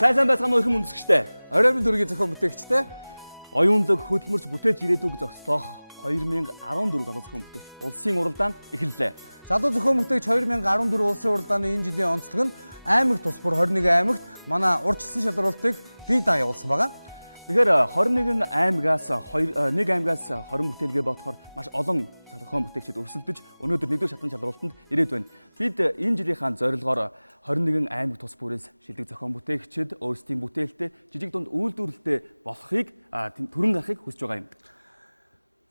Сайн байцгаана уу хүмүүс үндэсгчтэй. Оройн дөргийн зохион бүтээгчтэй. Оюунлаг хөдөлмөрч бүтээж ирээдүг зогслох 2014 залуу зохион бүтээгч улсын уралдаан эхэллээ. Залуу зохион бүтээгч 2014 улсын уралдааны энэ жилийн онцлог нь аймагт тус бүр 21 аймагт манай урьдчилсан шалралтыг бие даан явуулсан байгаа. Тэгэхээр 21 аймагаас 1 аймагаас 20 бүтээлгээ бодохоор маш олон зохион бүтээгчид өрсөлдөж өнөөдөр нэгдүгээр шатны шалралтанд ирээд байна. Бид энэ жилийнхаа зорилгоор 21 аймаг тус бүрээс шилдэг зохион бүтээгчид өөрсдийн бүтээлтэй жижиг дунд үйлдвэрлэлтэй болохыг төрөн гарахыг хүсэж байгаа юм.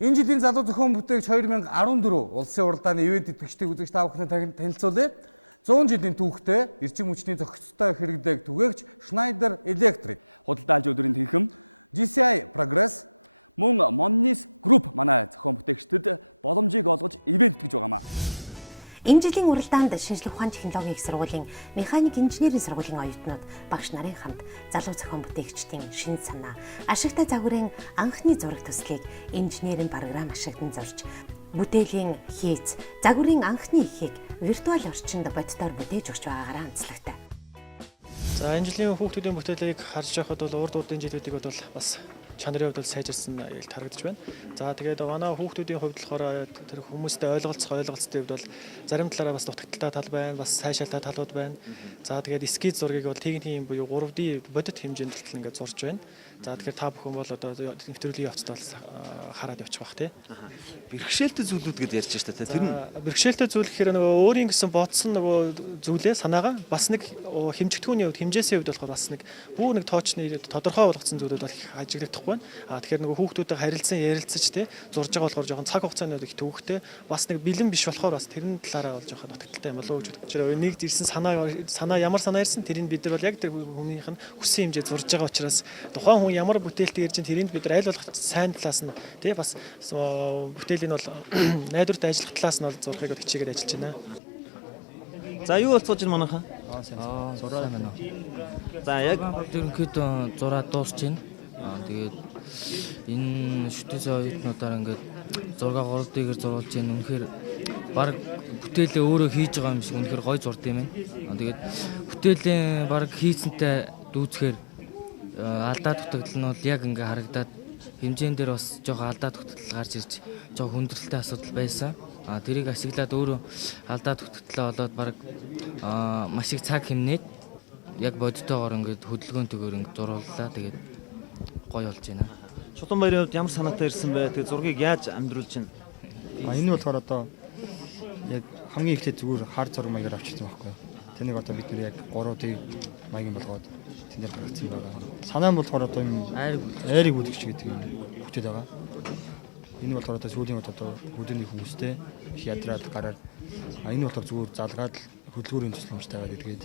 Энэ жилийн залуу зохион бүтээгч 2014 улсын уралдааны ивент идэвхжтийг үзэгч та бүхэнд танилцуулъя. 100 жилийн түүхтэй эрчим хүчний зохицтой хэрэглээг түгээгч Schneider Electric, Худалдаалж өдрийн тэнхэм GCI Progress, мөн Monnis Group манай зохион бүтээгчдэд боломжийг олгож ивент итгэж байгаамаа. Энэ жилийн уралдаанд шинжлэх ухааны технологийн их сургуулийн механик инженерийн сургуулийн оюутнууд багш нарын хамт залуу зохион бүтээгчдийн шинэ санаа, ашигтай загварын анхны зураг төслийг инженерийн програм ашиглан зурж, бүтээлийн хийц, загварын анхны ихийг виртуал орчинд бодитоор бүтээж өгч байгаагаараа онцлогтой. За энэ жилийн хүүхдүүдийн бүтээлийг харж байхад бол урд урдын жилүүдийг бол бас чанарын хувьд бол сайжирсан ялт харагдаж байна. За тэгээд манай хүүхдүүдийн хувьд болохоор тэр хүмүүстэй ойлголцох ойлголцтой хувьд бол зарим талаараа бас дутагдaltaй тал байна, бас сайшаалтай талууд байна. За тэгээд эскиз зургийг бол техникийн буюу 3D бодит хэмжээнд л ингээд зурж байна. За тэгэхээр та бүхэн бол одоо нэвтрүүлгийн явцад бол хараад явчих бах тий. Бэрхшээлтэй зүйлүүд гэж ярьж штэ тэр нь бэрхшээлтэй зүйл гэхээр нөгөө өөрийн гэсэн бодсон нөгөө зүйлээ санаагаа бас нэг хэмжигдэхүүний хувьд хэмжээсийн хувьд болохоор бас нэг бүх нэг тоочны тодорхой болгоцсон зүйлүүд бол ажиглагдахгүй байна. Тэгэхээр нөгөө хүүхдүүдтэй харилцан ярилцаж тий зурж байгаа болохоор жоохон цаг хугацааны их төвөгтэй бас нэг бэлэн биш болохоор бас тэрний талаараа бол жоохон нутагталтай юм болов уу гэж бодож байна. Нэг ирсэн санаа ямар санаа ирсэн тэрийг бид нар бол яг тэр хүмүүнийх нь хүссэн хэмжээ зурж байгаа учраас тухайн хүн ямар бүтээлтэй ирж тэрэнд бид нар аль болох сайн талаас нь тий бас бүтээлийн бол найдвартай ажиллах талаас нь бол зурхыг хичээгээд ажиллаж байна. За юу болцоож байна манайхаа? Зураа байна. За яг ерөнхийдөө зураа дуусч байна. Тэгээд энэ шүтээсээ оюутнуудаар ингээд 6 3-ыг зурулж байна. Үнэхээр баг бүтээлээ өөрөө хийж байгаа юм шиг үнэхээр гоё зурд юм байна. Тэгээд бүтээлийн баг хийцэнтэй дүүцхээр алдаа дутагдал нь бол яг ингээ харагдаад хэмжээн дээр бас жоохон алдаа дутагдал гарч ирж жоохон хүндрэлтэй асуудал байсан. Тэрийг ашиглаад өөрөө алдаа дутагдлаа болоод баг маш их цаг хэмнээд яг бодитоогоор ингээд хөдөлгөөнтэйгээр ингээд зурууллаа. Тэгээд гоё болж байна. Чулуунбаярын хувьд ямар санаатай ирсэн бэ? Тэгээд зургийг яаж амьдруулж байна? Энэ болохоор одоо яг хамгийн ихтэй зүгээр хар зураг маягаар авчихсан байхгүй. Тэнийг одоо бид нэр яг 3D маягийн болгоод тэн дээр гаргацсан байгаа. Санаа нь болохоор одоо юм айрыг бүлэгч гэдэг юм бүтээд байгаа. Энэ болохоор одоо сүүлийн одоо хөдөлгөөний хүмүүстэй их ядраад гараад энэ болохоор зүгээр залгаад хөдөлгөөрийн тусламжтай байгаа гэдгээд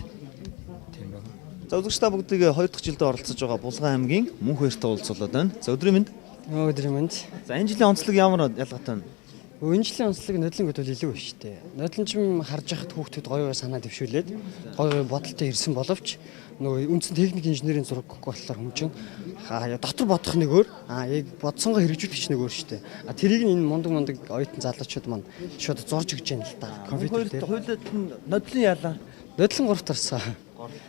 тийм байна. За үзэгч та бүгдийг 2 дахь жилдээ оролцож байгаа Булган аймгийн мөнх баяртай уулзуулаад байна. За өдрийн мэнд. Өдрийн мэнд. За энэ жилийн онцлог ямар ялгаатай вэ? Энэ жилийн онцлог нодлонгод бол илүү байна шүү дээ. Нодлончим харж байхад хүүхдүүд гоё санаа дэвшүүлээд гоё бодолтой ирсэн боловч нөгөө үндсэн техник инженерийн зураг болохоор хүн чинь дотор бодох нэг өөр яг бодсонгоо хэрэгжүүлэх нэг өөр шүү дээ. Тэрийг нь энэ мундаг оюутан залуучууд маань шууд зурж өгч яана л да. Компьютер дээр. Хойлоод нодлон яалаа. Нодлон 3 тарсан.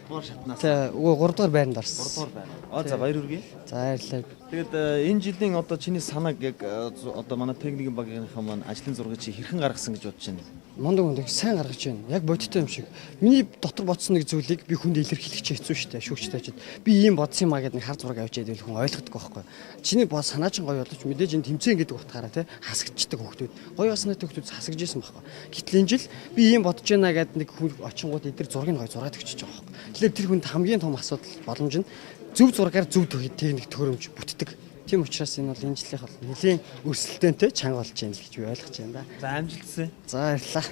3 шатнаас. За 3 дугаар байранд орсон. 3 дугаар байр. За баяр хүргэе. За баярлалаа. Тэгээд энэ жилийн одоо чиний санааг яг одоо манай техникийн багийнхаа маань ажлын зургийг чи хэрхэн гаргасан гэж бодож байна? Мундаг сайн гаргаж байна. Яг бодиттой юм шиг. Миний дотор бодсон нэг зүйлийг би хүнд илэрхийлэх чинь хэцүү шүү дээ. Шүүгчтэйчд. Би ийм бодсон юм а гэдэг нэг хар зураг авч яадаг хүн ойлгохгүй байхгүй. Чиний бод санаа чинь гоё боловч мэдээж энэ тэмцээн гэдэг утгаараа те хасагдчихдаг хүмүүс. Гоё санаатай хүмүүс хасагдж исэн байхгүй. Гэтэл энэ жил би ийм бодож байна гэдэг нэг хүн очингууд эдгээр зургийг гоё зураад өгчөж байгаа байхгүй. Тэгэхээр тэр хүнд хамгийн том асуудал боломж нь зөв зургаар зөв техник төхөөрөмж бүтдэг. Тийм учраас энэ бол энэ жилийнх бол нэлийн өрсөлдөөнтэй чанга болж байна л гэж би ойлгож байна да. За амжилтсан. За баярлалаа.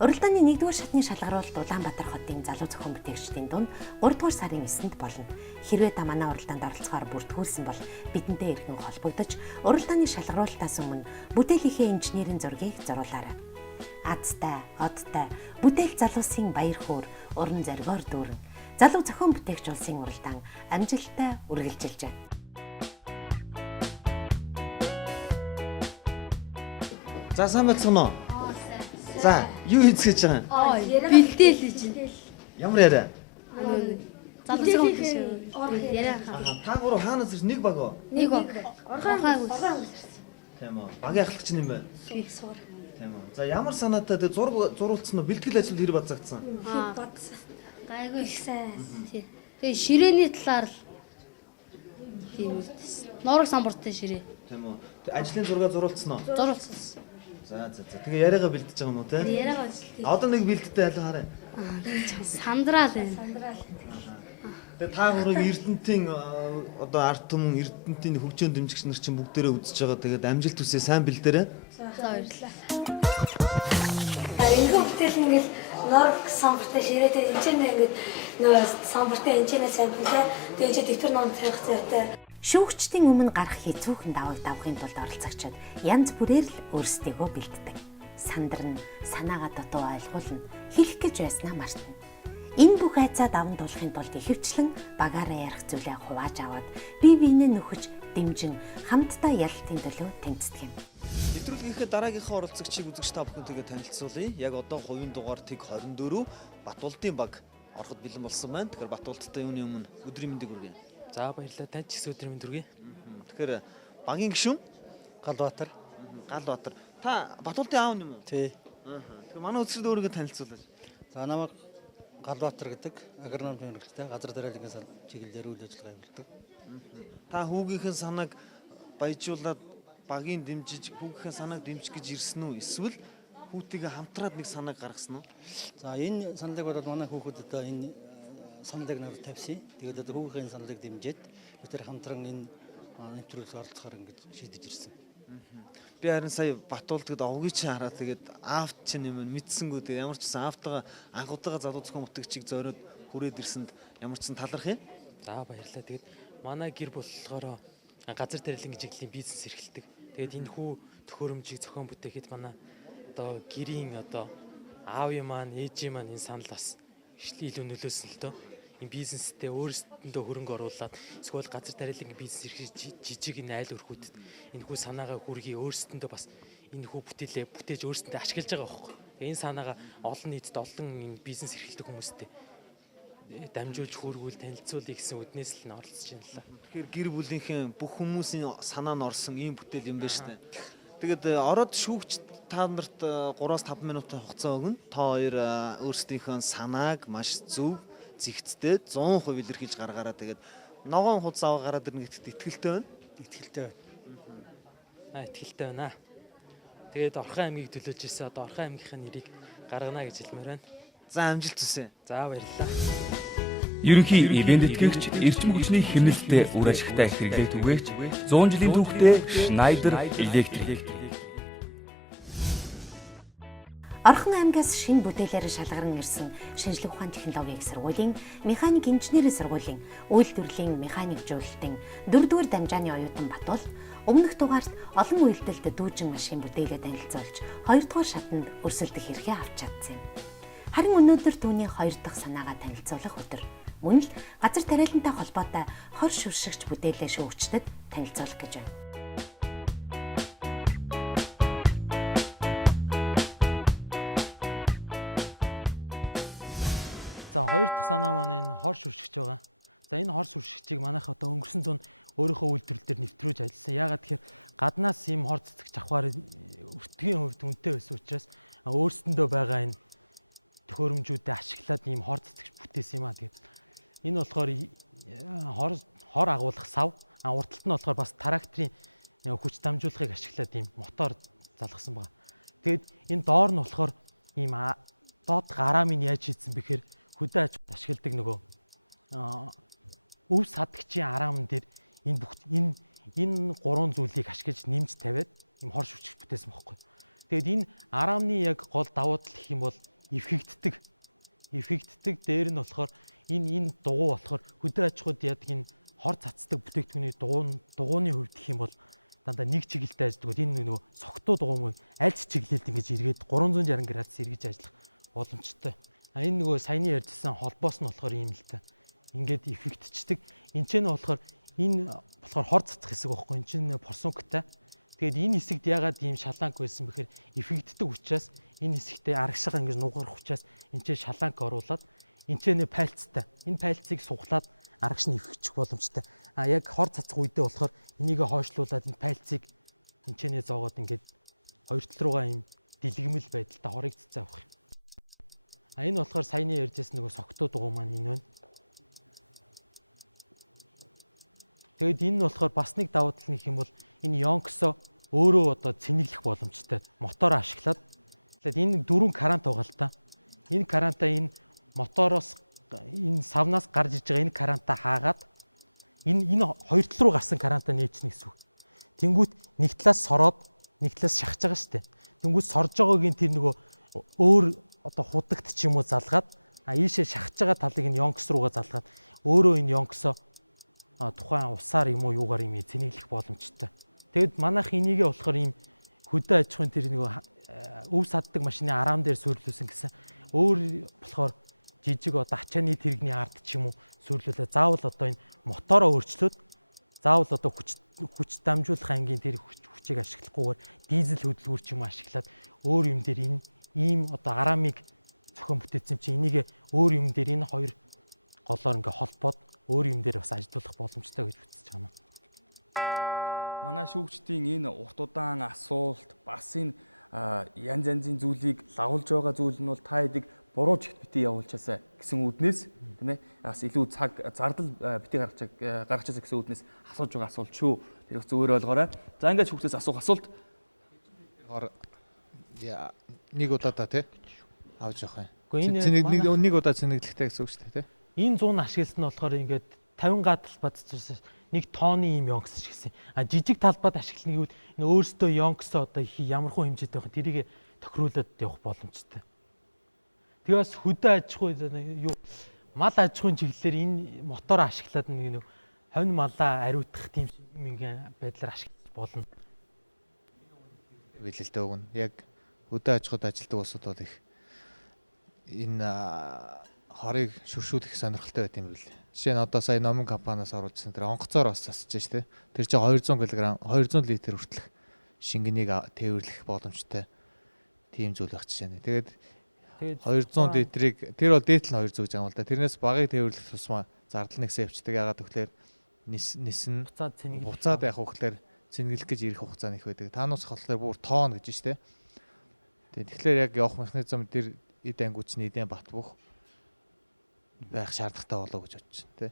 Уралдааны 1-р шатны шалгаруулалт Улаанбаатар хотын залуу зохион бүтээгчдийн дунд 3-р сарын 9-нд болно. Хэрвээ та манай уралдаанд оролцохоор бүртгүүлсэн бол бидэнтэй эргэн холбогдож уралдааны шалгаруулалтаас өмнө бүтээлийнхээ инженерийн зургийг зуруулаарай. Азтай, одтой, бүтээл залуусын баяр хөөр, уран зоригоор дүүрэн залуу зохион бүтээгч улсын уралдаан амжилттай үргэлжилж байна. За сайн байцгаана уу? За юу хийх гэж байгаа юм? Бэлдээл хийж байна. Ямар яриа? залуусган бүтээсэн. Яриа хаа. Та гурав хаанаас ирсэн? Нэг баг уу? Нэг баг. Орхон. Тийм үү. Багийн ахлагч нь юм байна. Суур. Тийм үү. За ямар санаатай тэг зурулцсан уу? Бэлтгэл ажил хэр бацагдсан? Бодсон. Гайгүй их сайн. Тэгээ ширээний талаар л тийм үгтэйсэн. Норог самбартай ширээ. Тийм үү. Ажлын зураг зурулцсан уу? Зурулцсан. За. Тэгээ яриагаа бэлдэж байгаа юм уу те? Яриагаа бэлдээ. Одоо нэг бэлддэг аль хараа. Сандраал байна. Тэгээ та гурыг Эрдэнтийн одоо ард түмэн Эрдэнтийн хөгжөөн дэмжигч нар чинь бүгдээрээ үзэж байгаа. Тэгээд амжилт хүсье сайн бэлдээрэй. За баярлалаа. Энэхүү бүтээл ингээл норог самбартай ширээтэй энэ ч ингээд нөгөө самбартай энэчнээ сайн бүлээ. Тэгээд дэвтэр ном тавих зүйтэй. Шүүгчдийн өмнө гарах хэцүүхэн давааг давахын тулд оролцогчид янз бүрээр л өөрсдийгөө бэлддэг. Сандарна, санаагаа дутуу ойлгуулна, хэлэх гэж байснаа мартна. Энэ бүх айцаа даван туулахын тулд ихэвчлэн багаараа ярих зүйлээ хувааж аваад бие биенээ нөхөж, дэмжин хамтдаа ялалтын төлөө тэмцдэг юм. Нэвтрүүлгийнхээ дараагийнхаа оролцогчийг үзэгч та бүхэнтэйгээ танилцуулъя. Яг одоо хувийн дугаар тэг 24 Батуулдын баг ороход бэлэн болсон байна. Тэгэхээр Батуулдтай юуны өмнө өдрийн мэндийг хүргэе. За баярлалаа. Танд ч гэсэн өдрийн мэнд хүргэе. Тэгэхээр багийн гишүүн Галбаатар. Галбаатар. Та Батуулдын аав юм уу? Тий. Тэгэхээр манай үзэгчд өөрийгөө танилцуулаач. За намайг Галбаатар гэдэг агрономын хэрэгтэй газар тариалангын чиглэлээр үйл ажиллагаа явуулдаг. Та хүүгийнхээ санааг баяжуулаад багийн дэмжиж хүүгийнхээ санааг дэмжих гэж ирсэн үү? Эсвэл хүүтэйгээ хамтраад нэг санааг гаргасан уу? За энэ саналыг бол манай хүүхэд одоо энэ саналыг надад тавьсан. Тэгээд одоо хүүгийн саналыг дэмжиж бид тэр хамтран энэ нэвтрүүлэгт оролцохоор ингэж шийдэж ирсэн. Би харин сая Батуулдад овгийн чинь хараад тэгээд аавт чинь юм мэдсэнгүү тэгээд ямар ч гэсэн аавтайгаа анхудаага залуу зохион бүтээгчийг зориод хүрээд ирсэнд ямар ч сан таларх юм. За баярлалаа. Тэгээд манай гэр болохоор газар тариалан чиглэлийн бизнес эрхэлдэг. Тэгээд энэ хүү төхөөрөмжийг зохион бүтээхэд манай одоо гэрийн одоо аавын маань, ээжийн маань энэ санал бас илүү нөлөөсөн л дөө. Энэ бизнестэй өөрсдөндөө хөрөнгө оруулаад эсвэл газар тариалан бизнес эрхэж жижиг энэ айл өрхүүдэд энэ хүү санаагаа хүргий өөрсдөндөө бас энэ хүү бүтээж өөрсдөндөө ашиглаж байгаа байхгүй. Энэ санаагаа олон нийтэд олон энэ бизнес эрхэлдэг хүмүүстэй дамжуулж хөргүүл танилцуулъя гэсэн үднээс л оролцож байна л. Тэгэхээр гэр бүлийнхээ бүх хүмүүсийн санаа нь орсон ийм бүтээл юм байна шүү дээ. Тэгээд ороод шүүгч та нарт 3-5 минутын хугацаа өгнө. Та хоёр өөрсдийнхөө санааг маш зөв зэгцтэй 100% илэрхийлж гаргаараа тэгээд ногоон хуц аваа гараад ирнэ гэдэгт итгэлтэй байна. Итгэлтэй байна. Итгэлтэй байна. Тэгээд Орхон аймгийг төлөөж ирсэн одоо Орхон аймгийнхаа нэрийг гаргана гэж хэлмээр байна. За амжилт хүсье. За баярлалаа. Ерөнхий ивент тэтгэгч эрчим хүчний хэмнэлттэй үр ашигтай хэрэглээ түгээгч 100 жилийн түүхтэй Schneider Electric. Орхон аймгаас шинэ бүтээлээр шалгаран ирсэн шинжлэх ухааны технологийн сургуулийн механик инженерийн сургуулийн үйлдвэрлэлийн механик жуулалтын 4-р дамжааны оюутан Батуул өмнөх дугаарт олон үйлдэлд дүүжин машин бүтээлээ танилцуулж 2-р шатанд өрсөлдөх хэрэгээ авч чадсан юм. Харин өнөөдөр түүний 2 дахь санаагаа танилцуулах өдөр. Мөн л газар тариалантай холбоотой хор шүршигч бүтээлээ шүүгчдэд танилцуулах гэж байна. За 2 дахь санаа маань энэ хор шүршигч байгаа. За энэ хор шүршигчийг манайх одоо өнгөрсөн зунд өөрийнхөө үйлдвэрлэл дээр нэвтрүүлж ажилласан. Яагаад тэгэхээр гаднаас ийм хор цэцэгч авахаар өртгийн хувьд үнэтэй байсан учраас өөрсдөндөө байгаа энэ төхөөрөмжүүдэд ашиглаад ийм хор цэцэгч бүтээсэн юм аа. Тэгээд энэ болохоор хор агуулгах сав, урталт нь болохоор бас тракторын хүч дамжуулахыг ашиглаад ийм мотор залгасан байна. Тэгээд энэ доор нь болохоор ийм доод гараамын яаж хийсэн бэхээр хөдөө аж ахуйд ашигладаг нөгөө өв садагчийн араамн дээр энэ 3 зүйлийг ашиглаж нэмж тавиад ийм хор шүршигч бүтээсэн байхгүй. Тэгээд энэ араамны яг гол давуу тал гэх юм бол эвхэгддэг дээр нь болохоор энэ дугуй болохоор хөдөө аж ахуйд яадаг энэ хор цацдаг бүтээгдэхүүний дугууны хувьд гэх юм бол дандаа нэг чиглэлтэй ажилладаг. Энэ нөгөө согтуу дугуй аль ч чиглэлд ингэж эргээд 360 градус эргэж ажиллах боломжтой. Энэ нөгөө саяны ярьжсэн холбоос нь болохоор ийм л та. Ингээд эффектчдэг. Энд ч нь болохоор энэ болохоор хор цацах хэсэг байхгүй. Энд чинь форсунктай. Тэгээд энэ хэсэгт ягаад ийм шаланг байсан бэхээр эффектдэг учраас энэ хэсэгтээ арагшаага ингэж нугарах учраас энэ ч шаланг оруулаад энчэний пальцтай. Энэ пальцыг суглаад арагш нь эвхчих боломжтой. Яг хор цацх үедээ болохоор энийг хойшлуулад энэ пальцыг энчэний зоогоод ингээд хоёр тал руугаа юм дэлгэмэл байдалтай хорыг цэцээ авах. Энэ болохоор саяны ярьжсэн нөгөө согтуу дугуй маань энэ байна. Тэгэд энэ нь болохоор бас нэг давуу тал нь гэх юм бол энэ Yonks өөрөө одоо цэнэглэх боломжтой. Мотор ашиглаад тэгээд энэ 4 карант байгаа л та. Энэ карантаа энэ мотороос энэ савнаас гарч иж байгаа энэ карантаа хаагаад энэ хоёр тал руу гарсан карантаа нээчихнэ гэсэн үг. Тэнгүүт нэг талаас сороод нэг талаас шахаж байгаа шүү дээ. Тэнгүүт сорж байгаагийн тэр нөгөө өөр одоо худагт ч юм уу залгаад ийшээ шахаж байгаа талыг энэ Yonks руугаа залгаад өөрөө энэ Yonks тухайн усаар юм уу юугаар юм цэнэглэх боломжтой. Тэгэд манайх энийгээ болохоор ийм хөдөө аж ахуйн тэр нэг өв саддаг машины араам дээр суйрлуулсан гэсэн. Өөр болохоор жижиг одоо ачааны тэрэгний ард ч юм уу суйрлуулаад заавал одоо энэ мотороо өөрчлөөд заавал одоо хүч дамжуулах ангийн тэр хүчийг ашиглахгүйгээр дизель хөдөлгүүр ч юм ашиглаад өөр юм дээр энэ ийм одоо араамыг зохион бүтээсэн чинь энийг өөр юм дээр энэ хоёр голоор ингээ холбоод өөр юм дээр бас ажиллах боломжтой гэж үзэж байна. Манай шүүгчдийн энэ урт удаан асуулт бас энэ янз янзын зүйлийг лавлж байгаа зүйл нь бол та хэдийг буруу чигт бити явуулчаасаа гэсэн үднээс тийм ээ бас илүү цаг зардал бити гаргачаасаа гэсэн үднээс асууж байгаа асуулт шүү. Тэр их зөвөр ойлгоорой. За ингээд шүүгчдээс асуух асуулт нэг удаа та тий авч явах Нэг юм. Нэг удаа цэнэглэхтэй гэсэн үг шүү дээ тий. Энэ 100 ашигласан нь болохоор ингээд 50 га талбад нэг тооны юм Yonks шигсэн. Жижиг талбад ашиглана гэвэл энэ өөрөөсөө Yonks одоо ямархуу хэмжээтэй байх тэрийг тохируулаад явах боломжтой. Тэгээс хөдөө аж ахуй юу мал аж ахуйн чиглэлээр энэ мотор ашиглаад нэг хонь малаа ариутгах тийм ингийн байдлаар ашиглаж болно. Билэлтэй өгнө. Яг хөдөө аж ахуйд ажилладаг улсууд бол их энэ хорыг шүршүүлэх сонирхолтой байт юм билээ. Жишээ нь одоо сая номон компаниас оруулсан тэр онгоцоор бас засаж штэ. Тэр чинь 200 кг 200 литр хүртэлх шингэнийг тээвэрлэх боломжтой тийм зүйл байх жишээ нь. Тэгээд 200 литрийг тэр бол дээдл нь 200 гэж байгаа юм л да. Тэрнээс багыг тээвэрлэх тусмаа зардал нэгсээ явчихдаг. Ягаад гэвэл нисэн буцаад явах хөөхлөөр цэнгэлэх гэж ирэх хугацаа нэх байдаг. Таанаас болохоор бүр тоон гэж штэ. Тэгэхээр яг явах механизм тэр эд ангиуч нийдэн бат бөх байх шаардлагатай болоо гэж бодож байна тий.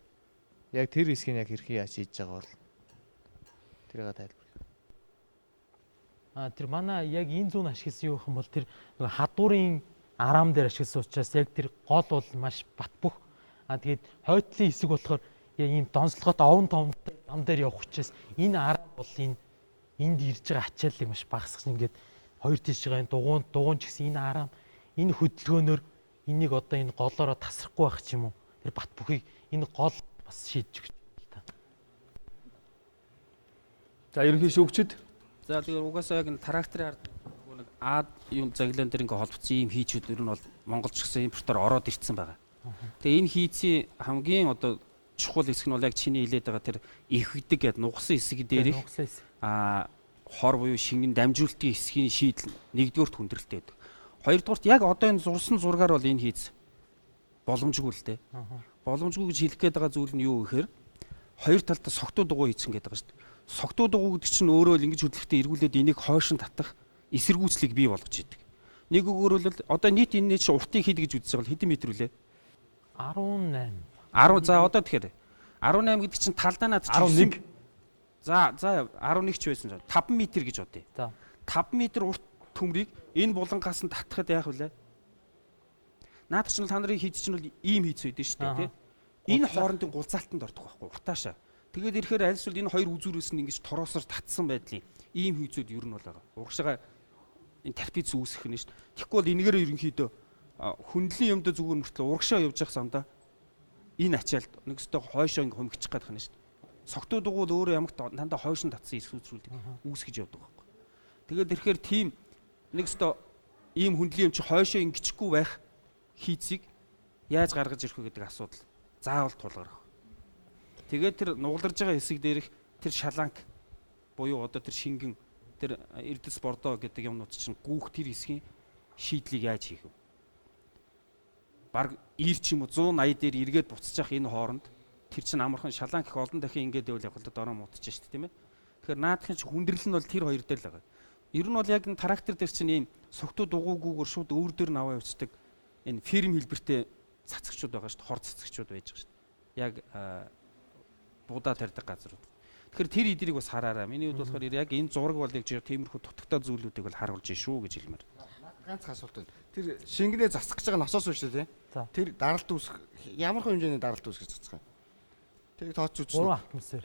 Яг тэр хэсгийг яг хэрхэн яаж хийж байгаа бол тэрийг тайлбарлая. Тэр манай яг энэ зүүн ашигласан юу гэх юм бол тэр нэг хадуурын араам дээр ашигласан учраас яг тэр гол бол маш бат бөх. Тэгээд хойтлын хэсэг болохоор яг ийм донслоготой овн томтой ам дээр явах учраас энэ араам бол энд ирж байгаа ачааллыг маш багасгах ингээд хоёр тийшээ дугуун ч гэсэн энэ араам энэ хөдөлгөөнөөр энийг одоо энэ голоороо тасрахгүй байх ч юм уу. Тэр бат бүхийг энэ гол бас шийдэж өгч байна та. За ерөнхий шүүгчид. За тэгээд угаасаа яг энэ тракторын ард нэг аад юм заглаан дээр ингээ холбоцсон ийм хийчүүд ер нь бол Монголч гэсэн импортоор ороод ирсэн байгаа. Тэгээ энэ хийцийн хамгийн одоо чухал хэсэг нь бол яг чиний хэлээд байгаа тэр эвхэгдэг гэдэг нугсан хэсэг дээрх хор буюу шингэн дамжуулалтын хэсгийн шийдэл нэгдүгээрт хүндрэлтэй байдаг. Хоёрдугаарт яг одоо энэ зурсан зургаар бол энэ хийц боломжгүй л дээ. Боломжгүй гэж хэлэх гээд байгаа зүйл нь юу гэхээр хоёр талд согтуу дугуй хийцэн гэдэг байгаа шүү дээ. Согтуу дугуй гэдэг чинь өөрөө л ингэж хөдлөхтэй эргүүлээд энийг хойшин татах эсэргүүцлийг бий болгож идэг. Нэг өгөөр бол одоо нийт энэ чинь уртыг хэд гэж үзэж байгаа бол хэдэн метр үлээ? 18. 10 за одоо тэгэхээр 18 гэдэг чинь талдаа наад чинь 11. За 11 ч байсан. 5 м гэж бодъё. За 5 м урт төмрийг энэ булангаас нь татхад яах вүлээ? Наад чинь та нарын хийц чинь бол ийм хийц үйдэн шүү дээ, тий. Энэ хоорондын гулзаалтанд ордог байхгүй уртаашаа. Тэгээд ирэхээр аль эсвэл энэ хоёр үзүүрээс нь ингэж тороосоор татсан байдлын ийм хийцүүд ер нь бол байгаа. Урагшаага энэ тарпиц үүсэх нь шүү дээ. Тэгэхгүй бол энэгээр ерөнхийдөө хүндлэн юмд зүгээр мөртлөө урагшаа явж явах замдаа энэ ачаалт нэг өстө хойшоо ингэ хумигчих гээд байна шүү дээ. Согтуу дугуул өөрөө ямагт дандаа хойшин татсан эсвүүцрүүлдэг үүсгэж явдаг байхгүй. Тэгээд ирэхээр тийм нэг өстө ийм хүндлэн юм чи хойшоо ингэчихгүй байх хийцийг яаж гаргаж ирэх вэ гэдэг асуудал заавал тулгарх. Тэгээд тэр нугаларж байгаа хэсэг дээрх тэр шаланк буюу одоо тэр шингэн тэр эрдэс бордоо гэдэг юмнууд чинь гүүх тэр хэсгийн шийдлийг яаж хийх вэ? баг ир ч юм уу 180 дээр эргээд буцаж явах энэ хооронд тэр чинь амархан шалаан гэх олон дахин ингээд байвал яг л дороо муудаж шүү дээ тийм ээ. Тэгэхээр наадахын чи хүндрэл нь бол тэр хоёр дээр л байгаа. Ер нь бол яг энэ трактор дээр чинь ийм согтуу дугуйгүйгээр шууд өөр дээр наваа явцдаг энэ ферм хэлбэртэй цацагчуд байгаа шүү дээ. Хор цацагчуд байж байгаа шүү дээ. Яг буудаа тарьдаг газрууд. Тэгэхээр тэр эдрийг бас хараараа. Миний хувьд болохоор яг энэ зураг бол яг тиймэрхүү дутагтай зүйлүүдийг бол харуулж шүү гэж хэлмээр. Ганц асуулт байна. Тэр шингэнээ засах гэж байгаа насоос шүү дээ. Тэр даралт үүсэх ямар хэмжээний даралт үүсгэж засах юм? Тэрийг тооцож үзсэн. 3 атмосфер.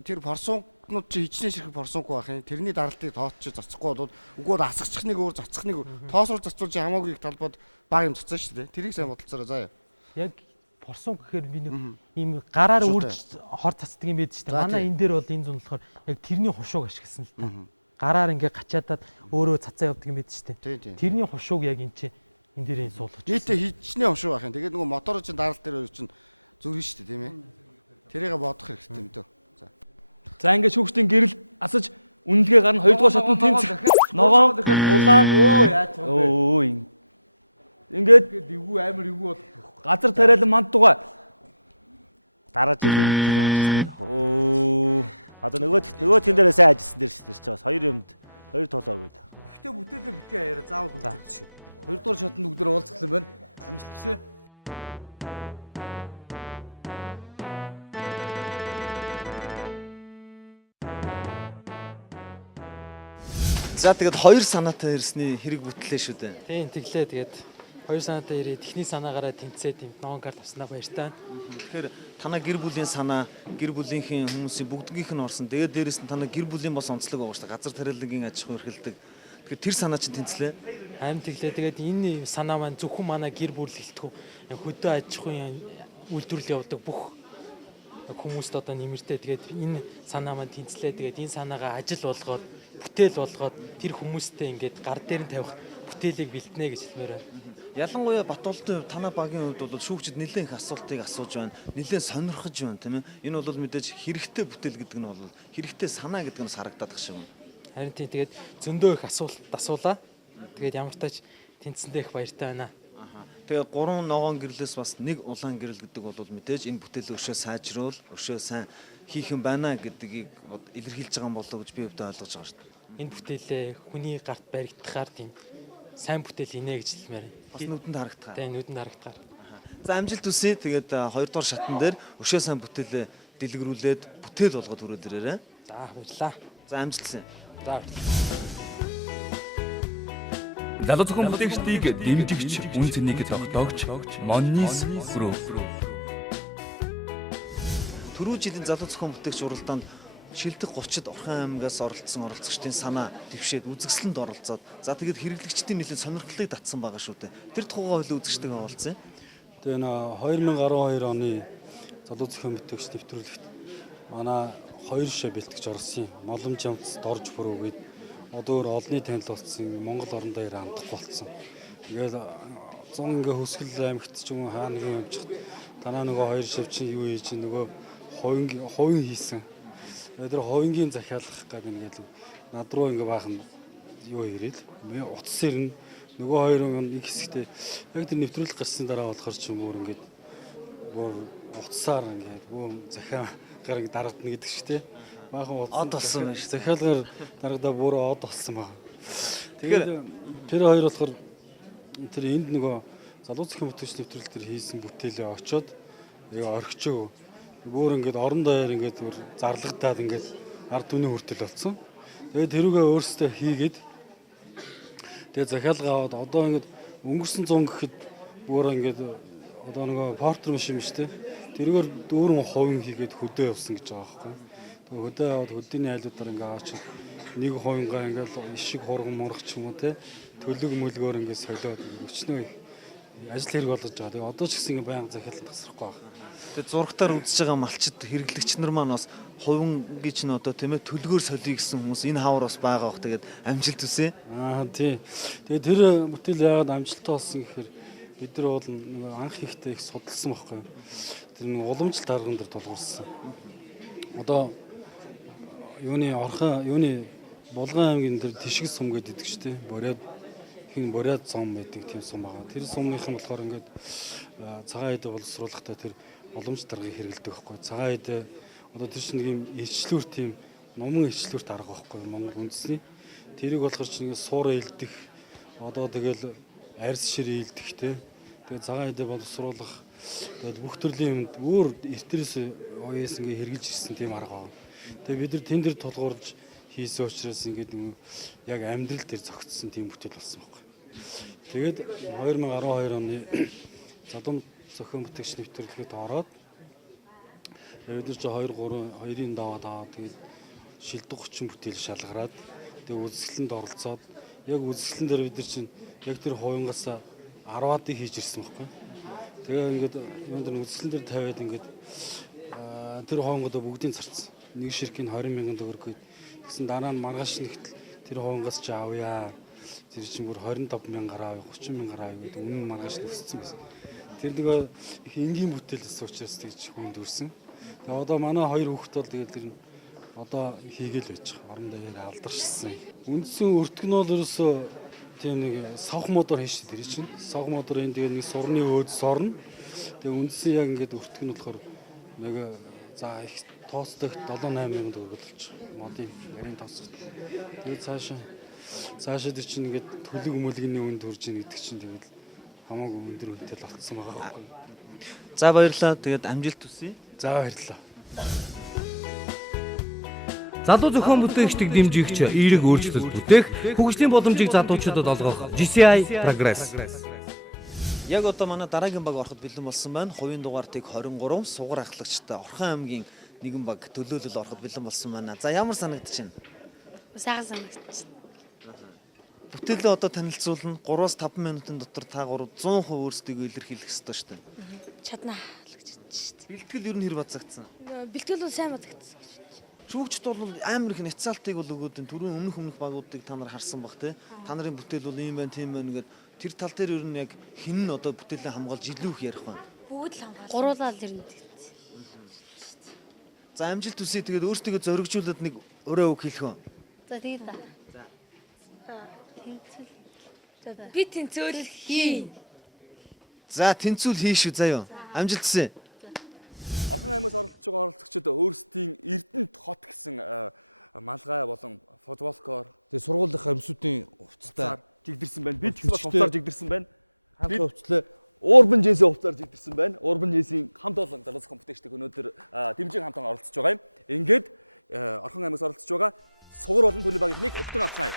Тэр форсункнууд чи хичнээн ширхэг форсунку байх юм. Тэрний даралтыг тооцож засахгүй бол үгүй асгах нэг өөр засах нэг тоосоор засчулж хамаагүй их талбад баг юм цацсан шүү дээ. Тэрийг сайн бодолцоороо заа. Яг форсунк гэхээр би нэг ийм гараар үрж хор цацдаг юм байд шүү дээ. Манай энэ дээр бол энэ зүүн болохоор яг тэрний хушууг ашигласан л та. Гараар ингээ гачаадаад өөрөө цацаа явдаг юм байд шүү дээ. Тэрний хушууг яг энэ чинь энэ дээр суулгаж. Нийтээ хичнээн хушуу байх юм. Тэгээд нөгөө мотор чинь даралт дээр чинь зүрх шүү дээ тийм ээ. Тэрийг бодох хэрэгтэй юм дөө. За ингээд шүүгчдийн гэрэл асаж үнэлгээ гарна 2 дугаар шатнд тэнцэх ногоон улаан ингээд эвгүй амар эвгүй болох газар тариалан манддугай дараа жил авчихсан яг. Одоо нөгөө тэн дээрээ сайн ажилласан дээр шүү дээ. Бас хоёр юмд хоёр толоо гээд. Гэтэ бүтээлээ битгий аяараа заавал үзэх шүү. 2 дугаар шатнд бүгдээр уулзах юм байна. Амжилт хүсье. За тэгээд хоёр санаатай ирсний хэрэг бүтлээ шүү дээ. Тийм тэглээ тэгээд хоёр санаатай ирээ техник санаагаараа тэнцээ тийм ногоон карт авснаа баяртай. Тэгэхээр танаа гэр бүлийн санаа, гэр бүлийнхээ хүмүүсийн бүгдгийнх нь орсон. Тэгээд дээрэс нь танаа гэр бүлийн бас онцлог байгаа шүү дээ. Газар тариалангийн аж ахуй эрхэлдэг. Тэгэхээр тэр санаа чинь тэнцлээ. Харин тэглээ тэгээд энэ санаа маань зөвхөн манай гэр бүл гэлтгүү хөдөө аж ахуйн үйлдвэрлэл явуулдаг бүх хүмүүст одоо нэмэртэй тэгээд энэ санаа маань тэнцлээ. Тэгээд энэ санаагаа ажил болгоод бүтээл болгоод тэр хүмүүстэй ингээд гар дээр нь тавих бүтээлийг бэлтнэ гэж хэлмээр байна. Ялангуяа Батболдын хувьд танаа багийн хувьд бол шүүгчид нэлээд их асуултыг асууж байна. Нэлээд сонирхож байна тийм ээ. Энэ бол мэдээж хэрэгтэй бүтээл гэдэг нь бол хэрэгтэй санаа гэдэг нь харагдаад байгаа шиг байна. Харин тийм тэгээд зөндөө их асуулт асуулаа. Тэгээд ямар тач тэнцэндээ их баяртай байна. Тэгээд 3 ногоон гэрлээс бас 1 улаан гэрэл гэдэг бол мэдээж энэ бүтээлээ өшөө сайжруул, өшөө сайн хийх юм байна гэдгийг илэрхийлж байгаа юм болоо гэж би өвдөө ойлгож байгаа шүү дээ. Энэ бүтээлээ хүний гарт баригдахаар тийм сайн бүтээл инэ гэж хэлмээр байна. Бас нүдэнд харагдахаар. Тийм нүдэнд харагдахаар. За амжилт хүсье. Тэгээд 2 дугаар шатн дээр өшөө сайн бүтээлээ дэлгэрүүлээд бүтээл болгоод хүрээд ирээрэй. За баярлалаа. За амжилт хүсье. За. Залуу зөвхөн бүтээгчдийг дэмжигч, үн цэнийг тогтоогч Monnis Group. Түрүү жилийн залуу зохион бүтээгч уралдаанд шилдэг 30-д Орхон аймагаас оролцсон оролцогчдын санаа дэвшээд үзэсгэлэнд оролцоод за тэгээд хэрэглэгчдийн нэлээд сонирхлыг татсан байгаа шүү дээ. Тэр тухайгаа хөлөө үзэгчтэйгээ уулзъя. Тэгээ нэ 2012 оны залуу зохион бүтээгч нэвтрүүлэгт манай 2 шээ бэлтгэж орсон юм. Моломж ямц дорж бүрөөгээд одоо олонний танил болсон Монгол орон дээр амдах болсон. Тэгэл 100 ингээ хөсгөл аймагт ч юм уу хаа нэгэн явж танаа нөгөө 2 шив чинь юу хийж нөгөө ховын хийсэн. Тэр ховынгийн захиалах гэдэг ингээл над руу ингээ баахан юу ирээд утас ирнэ. Нөгөө хоёр нэг хэсэгтээ яг тэр нэвтрүүлэх гарсны дараа болохоор ч юм уу ингээд утасаар ингээд захиагаар дарагдана гэдэг чинь баахан од болсон байна шүү. Захиалгаар дарагдаа бүрөө од болсон байна. Тэгээд тэр хоёр болохоор тэр энд нөгөө залуу зохион бүтээгч нэвтрүүлэг төр хийсэн бүтээлээ очоод орхичоо бүр ингээд орон даяар ингээд зарлагдаад ингээд ард түмний хүртэл болсон. Тэгээд тэрүүгээ өөрсдөө хийгээд тэгээд захиалгаа аваад одоо ингээд өнгөрсөн 100 гэхэд бүр ингээд одоо нөгөө портер машин биш те. Тэрүүгээр дүүрэн ховын хийгээд хөдөө явсан гэж байгаа байхгүй. Тэгээд хөдөө аваад хөдөөний айлуудаар ингээд аваач нэг ховынгаа ингээд ишиг хурган мурах ч юм уу те. Төлөг мөлгөөр ингээд солиод өчнөө ажил хэрэг болгож байгаа. Тэгээд одоо ч гэсэн ингээд байнга захиалт тасрахгүй байна. Тэгээд зургатаар үзэж байгаа малчид хэрэглэгч нар маань бас хувингийн ч н одоо тийм ээ төлгөөр солиё гэсэн хүмүүс энэ хавар бас байгаа бох. Тэгээд амжилт хүсье. Тий. Тэгээд тэр бүтээл яагаад амжилттай болсон гэхээр бид нар бол анх ихтэй их судалсан байхгүй. Тэр нэг уламжлалт арган дээр тулгуурсан. Одоо юуны Орхон юуны Булган аймгийн тэр Тишиг сум гэдэг шүү дээ. Бороод хин бориад сум байдаг тийм сум байгаа. Тэр сумныхан болохоор ингээд цагаан эдэ боловсруулахдаа тэр боломж даргаыг хэрэгэлдэг байхгүй. Цагаан эдэ одоо тэр чинь нэг юм ирчлүүр тийм номон ирчлүүрт арга байхгүй Монгол үндэсний. Тэрийг болохоор чинь ингээд суур илдэх одоо тэгэл арьс шир илдэх те. Тэгээ цагаан эдэ боловсруулах тэгэл бүх төрлийн юмд өөр эртнээс оёс ингээд хэрэгжилж ирсэн тийм арга байна. Тэгээ бид нар тэн дээр тулгуурж хийсэн учраас ингээд яг амьдрал дээр зогтсон тийм бүтээл болсон байхгүй. Тэгээд 2012 оны задам зохион бүтээгч нэвтрүүлгээд ороод бид нар ч 2-3-2-ын даваад тэгээд шилдэг 30 бүтээл шалгараад тэгээд үзэсгэлэнд оролцоод яг үзэсгэлэн дээр бид нар чинь яг тэр хувингаас 10-ыг хийж ирсэн байхгүй. Тэгээ ингээд юунд тэр үзэсгэлэн дээр тавиад ингээд тэр хувингуудаа бүгдийг зарцсан. Нэг ширхгийн 20,000 төгрөг гэсэн дараа нь маргааш нэгтэл тэр хувингаас ч авъя. Тэр чинь бүр 25,000 авъя, 30,000 авъя гэдэг үнэн маргааш нөхцсөн байсан. Тэр нөгөө их энгийн бүтээл гэсэн учраас тэгж хүнд үрсэн. Тэгээ одоо манай хоёр хүүхэд бол тэгээд тэр одоо хийгээл байж байгаа. Орон даяар алдаршсан. Үндсэн өртгөн бол ерөөсөө тийм нэг савх модоор хийш тэр чинь. Савх модоор энэ тэгээд нэг сурны өөд сорно. Тэгээ үндсэн яг ингээд өртгөн болохоор нэг за их тоостой 7-8,000 төгрөг болчих. Модын ярийн тоос. Тэгээд цаашаа тэр чинь ингээд төлөг өмөлгөний үнд хүрж ийн гэдэг чинь тэгээд хамаагүй өндөр үнэтэй л болцсон байгаа байхгүй. За баярлалаа. Тэгээд амжилт хүсье. За баярлалаа. Залуу зохион бүтээгчдийг дэмжигч эерэг өөрчлөлт бүтээх хөгжлийн боломжийг залуучуудад олгох GCI Progress. Яг одоо манай дараагийн баг ороход бэлэн болсон байна. Хувийн дугаартыг 23 сугар ахлагчтай Орхон аймгийн нэгэн баг төлөөлөл ороход бэлэн болсон байна. За ямар санагдаж байна? Сайхан санагдаж байна. Бүтээлээ одоо танилцуулна. 3-5 минутын дотор та 100% өөрсдийгөө илэрхийлэх ёстой шүү дээ. Чадна гэж байна шүү дээ. Бэлтгэл ер нь хэр бацагдсан? Бэлтгэл бол сайн бацагдсан. Шүүгчд бол амар их няцаалтыг бол өгөөд түрүүн өмнөх багуудыг та нар харсан баг те. Та нарын бүтээл бол ийм байна, тийм байна гэдэг тэр тал дээр ер нь яг хэн нь одоо бүтээлээ хамгаалж илүү их ярих байна. Бүгд л хамгаалж. Гуруулаад ирнэ. За амжилт хүсье. Тэгээд өөрсдөө зоригжуулаад нэг өрөө үг хэлэх үү? За тэгээд да. Би тэнцвэл хий. За тэнцвэл хий шүү заяа. Амжилт хүсье. Орхон аймагаас оролцож байгаа оролцогчид өөрсдийн Эрдэнэт хот гэсэн малгай болон футболкоор тэгээ сургуулийнхаа өмсүүдийн хувцастай жигдэрсэн байна. Бид ч бас хувцаар жигдэрсэн байна. Хамт хувцлаа Урбан Жэсийн хувцаар жигдэрсэн байна. Урбан Жэсийн хамт олон залуус компьютерчтэй өнөөдөр дэмжиг хамтан оролцож байгаа юм. Ингээд Орхон аймагаас оролцож байгаа сугар болон төлөв багийнхныг өвтөн авцгаая.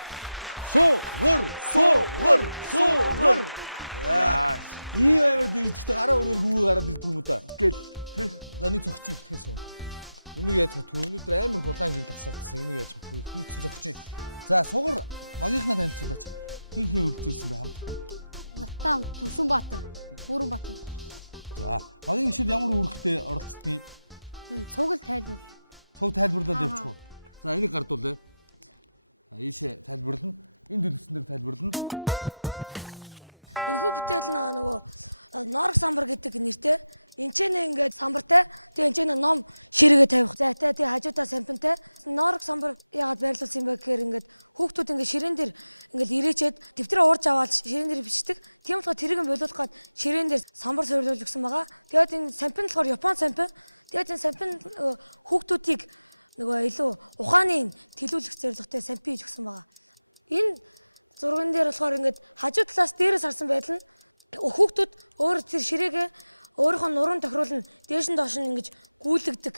Сугар. Ийм аймаг дэрчтэй гараа өрөөр хөвөө гараад ирдэг юм уу та? Гээд за нэг зогч итгэхээс юм. Юмыг яаж мэдгүй өнөөдөр амар хулаан гэрэл асаадсан. Юмыг яаж мэдгүй хийцэн зогч. За сугар багийнхнаа танилцуулаач. Хин үлдсэрсэн бай хамт. Натам Төвшинбаатар, Бүрэнбаатар. За багийн гишүүд ямар үүрэгтэй оролцдгийг цугл тайлбар. Цуг тайлбарлаад явчихв. За энийг гардуулъя. Ийшээ тайлбарлана. Энд дэлгэцэн дээр тайлбарлана. Энэхүү бүтээл нөгөө Норог самбар гэдэг нэртэй. Энд ч ингээд самбартай. Тэгээ энэ ч ном ширээгээ тавих. За тэгээ хажуудаа сампинтай. Норог самбар яагаад байрлуулсан юм бэ гэхээр ингээд хүүхдүүд ингээд ширээн дээр ингээд ирээчээд дэвтрээ уурж аваад ширээн дээр бичдэг. Тийм болохоор тэрийг болиулах гээд ширээн дээр самбар суйрлуулж өгсөн байгаа. Тэгээд энэ сампин болохоор Япон сампин. Тэгээд энэ сампин хүүхдүүдийг нөгөө илүү ухааны төлөвлөх зорилготой сампин хийж өгсөн байгаа. Энэ зурган дээр болохоор ингээд хажуу талаас дээрээс харсан байдал нь хүүхдүүд өөр тэр ширээгээ өөрийнхөө нуруунд тохируулна дээш нь доош нь ингэж гүйлгдэг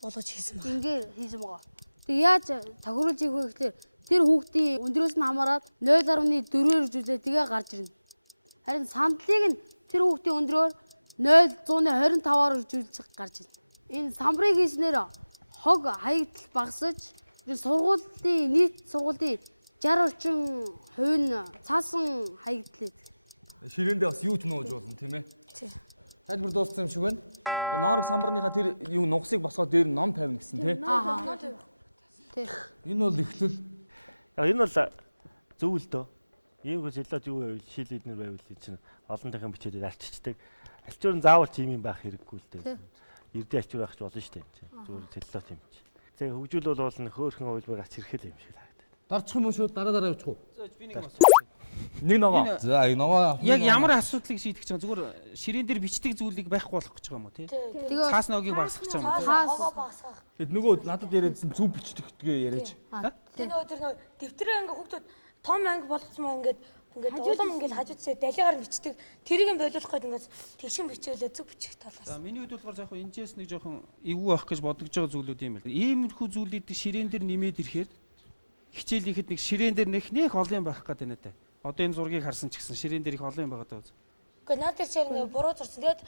болгож хийсэн байна. Ингээд хийсэн байгаа. Тэг яаж тохируулж ийх вэ гэхээр тэр хүүхдийн өндрөөс нь хамаарат 0.4-ээр жүзээ тэгээ гарч ирнэ. Харин сандлыг нь тэр хүүхдийн өндрөөр 0.125-аар үзүүлж гарч ирнэ. Энэ самбарыг хийснээр хог хаягдал багасж сургуулийн нийт сургуулийн 60 орчим хувь нь цаасан хаягдлаа. Ширээндээ бас юу ч нууж болно тийм ээ. Тий. Тайлбар дууссан юм шиг байна. Норог самбарныхаа тэр юу нугсыг босгоод дээр ном тавина гэсэн тийм. Тий. Энэ бол эхлэл. Энэ бол зөв л дөө. Ийм гэж хэлээд юу байвал шил эднэр байвал чинь олон дахин бичээд арчичдаг. Альчуур нь заавал чим юм байх хэрэггүй л дээ. Эрдээ альчуур байх ч болно шүү дээ. Зүгээр теллот юм чи. Тэгээ хөгжүүл бол хөөхөн хувилбар ач хэрхэл юм шиг харагдаад. Дарчих юм уу шүү дараа явчих уу? За би нэг Нэг ногоо. За энэ ногоо. Яг ямар асуудлыг шийдэх гэж байгаа зүгээр ширээн дээр бичдэг зүйлийг байхгүй болох гэж байгаа юм уу тий? Цаас ногийг багасгах гэж байгаа юм уу? Хогоо багасгах. Тэгэд нөгөө надад яриадсан зүв бичдэгтгээ яриач. Тэр нөгөө дэвтрээ ингээ хүүхдүүд том анги болгоцмоо ингээд улам ингээд хажуудсаа далигаар бичдэг. Тэрийг нь болиулах гээд ингээд тэгшин бичээлээ зүг бичих талаас. За миний хувьд болохоор яг энэчээс нэг жоохон эвгүй авах гэж бодож байгаа зүйлүүд юм байна. Иймэрхүү зүйлүүд ширээн дээр нэмээд ирэхээр хичээл ихэд нэг ширээн дээр нэх олон байх гэдэг нэ тэ. Одоо энэ зургийг харсан ч гэсэн ширээн дээр их олон байгаа даа. Гэхдээ наад тэр чинь ингээ буруу зурсан. Тэгээд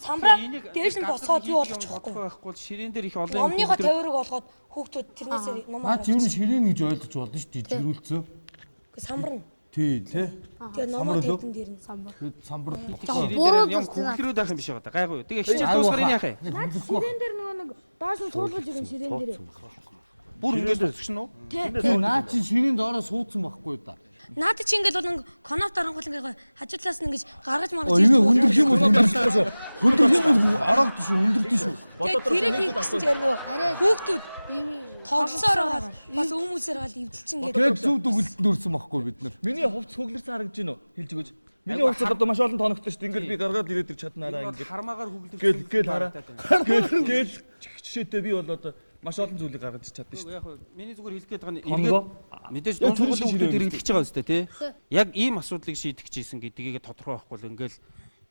самбраа дээш нь босоод юу болгочих байхгүй байхгүй ширээн дээр их олон номныхоо тавирыг болгоод хүүхдүүд тэрнээсээ ном Аа тийм ширээн гэж ойлгож болно шүү дээ жирүүлцэн. Гэхдээ самбар нь. Тий, тий. Тэгээд номоо тэтэн дээр нь самбар. Самбар. Ширээн дээр юм хүүхдрүүд байх юм биш байгаа. Гайгүй. Тэгээ хичээл дуусгаар энэ яах юм? Ширээн дээр нөгөө нэг доош нь суулгаж ирэн ширээн дээр. Бүр ингэж төгсгөн үү? Тий, наа чи ширээн доороо суудсан байхгүй да. Наад чи ингээд бол конопт арангуул ингээ хажуудлаас нь ингэж гаргаж маргаж ингэ хүндрэх юм бол хүндрэх юм бол ороогд шүү хүндэрдэж шүү. тэрийг хийх гэсэн чинь нөгөө хүүхдүүд тоглосоор байгаа бас хүмүүсээр гал эвдэлчин гэдэг. Тэгээд зөв дүгэлд дүүрсэн байхгүй бид нар. Миний хувцс хөглөрсөн харагдаж байна уу? Хэлж өгөөч. Миний хувцас одоо маш олон тооногдсон шүү дээ. Ингээд би гаргаад ирээд ир чаднараа ингээд хармаагаар хөглөж гээл хараа. Гээл жишээтэй би бол одоо маш олон зүйлийг гаргаж чадсан шүү дээ. Яг миний зүгээр хэлэх гээд байгаа нь эргээд мэдээж дунд сургуулийн хүүхдүүд хэрэглэж байгаа үстэй тий. Яг ийм асуудлыг шийдэх гэсэн гэдгийг тодорхой байхгүй л ингээл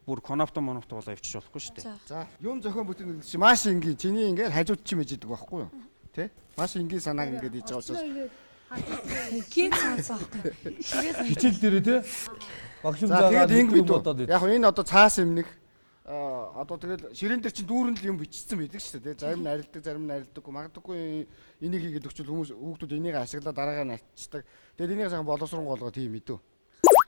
бүр конопто болоо явчих болохгүй шүү дээ. За юм зохион бүтээн гэдэг чинь маш энгийн чиний ингээд хажууд чи мэждэг байхгүй юу? Тэ? Маш энгийн санааг ингээд хийж байгаа учраас гин цаасаа. Хичээл дээрээ тий. Багшин заагаад тэгээд ингэ бид яг энэ одоо цаас юмнэг одоо тэгэл ширээн дээр чинь дүүрэн л юм бичсэн байдаг шүү дээ. Зарим нь арилдаг, зарим нь арилдаггүй. Магадгүй энийг хийгээд өгчл хүмүүс хүүхдүүд энийг ашиглаад дараагаа нь ачдаг. Тэгээд энийг сайхан боловсрон голгоо тийм мэдв.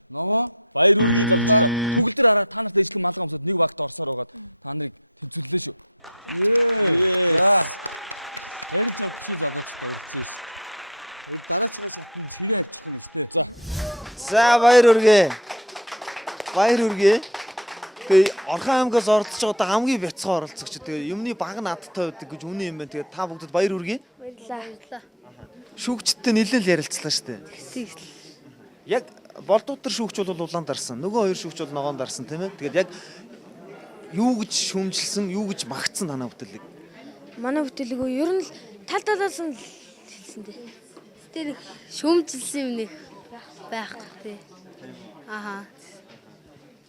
Ногоо баяр үргийн залдаа төгөл дээр хараа та нарт ижлэг малгай өмсөд нэг багт орсоор байгаад та нарыг тэнцвэрлээ шүү. За. Хэрэг явчих залууч баярцсан ш. Дараачихаа шатнд ширээ авчих юм шүү дээ. За. За баяр үргээ. Баяр үргээ. Тэгээ Орхон аймгаас оролцож байгаа одоо хамгийн бяцхан оролцогч. Тэгээ юмны баг надтай байдаг гэж үнэн юм байна. Тэгээ та бүгдд баяр үргээ. Баярлалаа. Шүүгчдтэй нэлээд л ярилцлаа шүү дээ. Яг болдуутар шүүгч бол улаан дарсан. Нөгөө хоёр шүүгч бол ногоон дарсан тийм ээ. Тэгээд яг юу гэж шүүмжилсэн, юу гэж магтсан танаа бүтээлэг. Манай бүтээлэг ер нь л тал талаас нь хэлсэн дээ. Тэр шүүмжилсэн юм нэг байхгүй тий. Аха.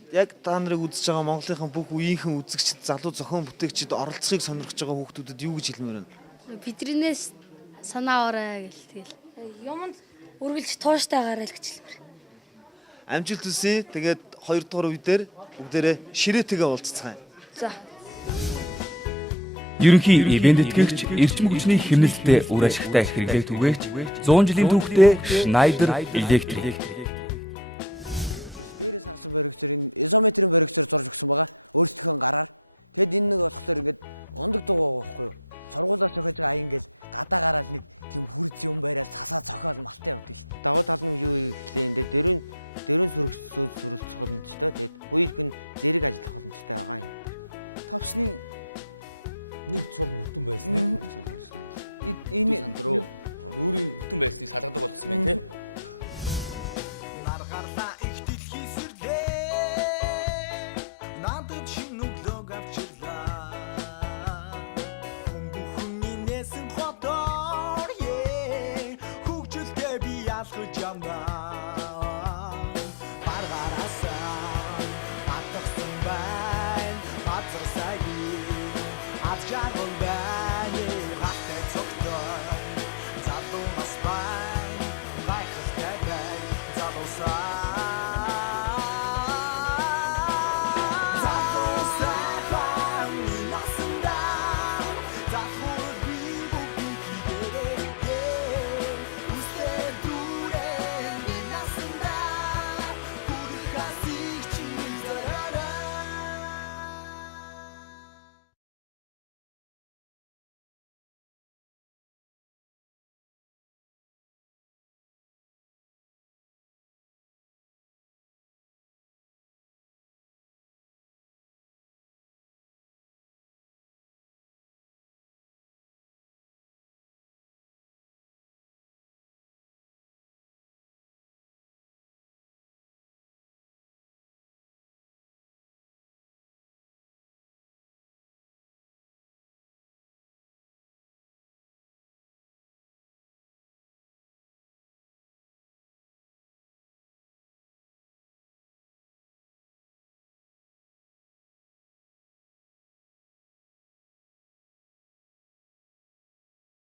Яг та нарыг үзэж байгаа Монголынхан бүх үеийнхэн үзэгчд, залуу зохион бүтээгчид оролцохыг сонирхож байгаа хүүхдүүдэд юу гэж хэлмээр байна? Бидринээс санаа орой гэл тэгэл. Юмд үргэлж тууштай гараа л гэж хэлмээр. Амжилт хүсье. Тэгээд 2 дугаар үе дээр бүгдээрээ ширээтэйгээ уулзцгаая. За. Ерөнхий ивент тэтгэгч эрчим хүчний хэмнэлтэд үр ашигтай хэрэглэл түгээгч 100 жилийн түүхтэй Schneider Electric. Дээрээс харсан баригчаар энэ изометрийн баригчаар зурж өгсөн байгаа. Өөрсдийнхөө гараар. Тэгэд энэ нэг болохоор ингээд ундаг дуу байхгүй юу? Сургуулаас зохиож байгаа аян ингээд гадаа гараад нэг тийм хүрц юм байраад цасаа цохиол малтай явдаг шүү дээ. Давуу тал нь юу гэхлээр энэ дөрөн сүрэгчсүүд сүрэлцэх боломжтой. Тэгэд хоёр хүн зэрэг ажиллах боломжтой байгаа юм. Тавшны нэг цул хүртэн байсан нэг. Энэ руу нүүрийн бүтэн байсныг салгадаг болсон байна тий. Наргарлаа их дэлхий сүрлээ. Надад шинүглөг авчирлаа. Хүмүүхний нэсэн хотоор хөгжилтэй би ялгаж явна.